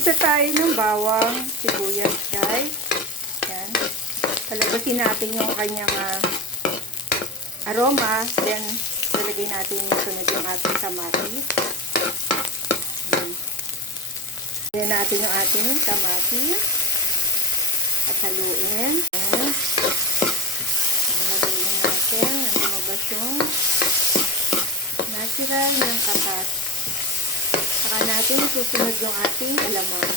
Gisa tayo ng bawang, sibuyas, guys. Yan. Palabasin natin yung kanyang aroma. Then, lalagay natin yung sunod yung ating kamatis. Then natin yung ating kamatis. At haluin. Ayan. Haluin natin. Ang lumabas yung nasira ng katas. Saka natin susunod yung ating alamang.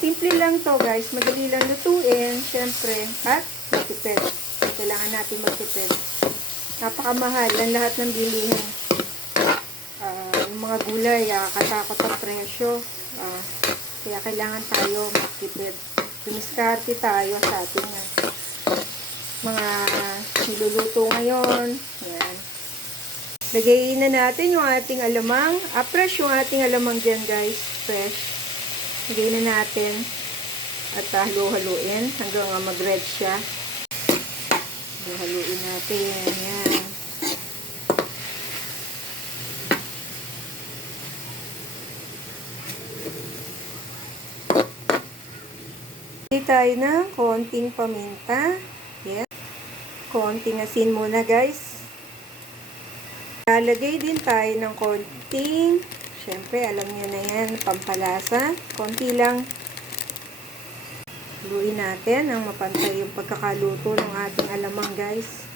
Simple lang to guys. Madali lang lutuin. Syempre. At magtipid. Kailangan natin magtipid. Napakamahal ang lahat ng bilihin. Yung mga gulay, katakot ang presyo. Kaya kailangan tayo magtipid. Dumiskarte tayo sa ating mga niluluto ngayon. Yan. Lagay na natin yung ating alamang. Fresh yung ating alamang dyan guys. Fresh. Lagay na natin. At halo-haluin hanggang mag-red siya. Haluin natin. Yan. Lagay tayo ng konting paminta. Yan. Konting asin muna guys. Lalagay din tayo ng konting, syempre alam niyo na yan, pampalasa. Konti lang. Haluin natin ang mapantay yung pagkakaluto ng ating alamang guys.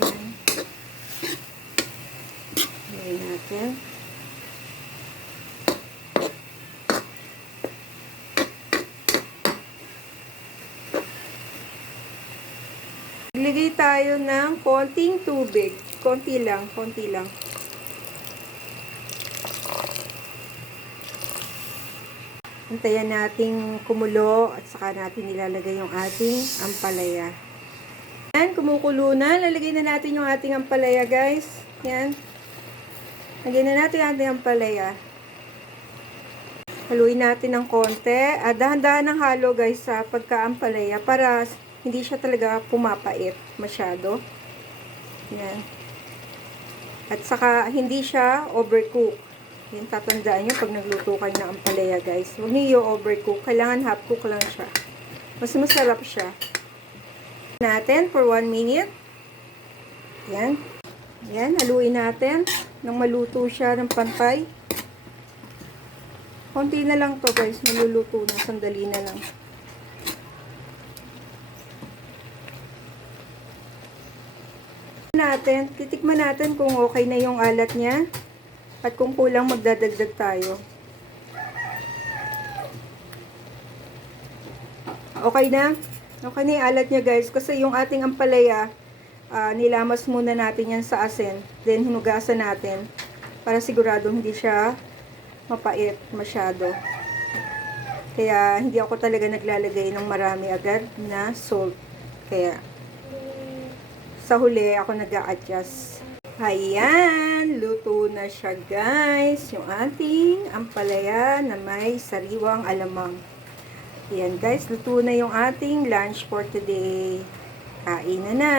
Yan. Haluin natin. Maglagay tayo ng konting tubig. Konti lang, konti lang. Antayan nating kumulo at saka natin nilalagay yung ating ampalaya. Yan, kumukulo na. Lalagay na natin yung ating ampalaya, guys. Yan. Lagay na natin yung ating ampalaya. Haluin natin ng konti. Dahan-dahan ng halo, guys, sa pagka-ampalaya para hindi siya talaga pumapait masyado. Yan. At saka, hindi siya overcook. Yan, tatandaan nyo pag nagluto kayo ng ampalaya, guys. Huwag niyo overcook. Kailangan half cook lang siya. Mas masarap siya. Natin for 1 minute. Yan. Yan, haluin natin nang maluto siya ng pantay. Konti na lang to, guys. Maluluto na. Sandali na lang. Titikman natin kung okay na yung alat niya at kung kulang magdadagdag tayo. Okay na? Okay na yung alat niya guys kasi yung ating ampalaya nilamas muna natin yan sa asin, then hinugasan natin para sigurado hindi siya mapait masyado. Kaya hindi ako talaga naglalagay ng marami agad na salt. Kaya sa huli, ako nag-a-adjust. Ayan, luto na siya guys. Yung ating ampalaya na may sariwang alamang. Ayan guys, luto na yung ating lunch for today. Kain na na.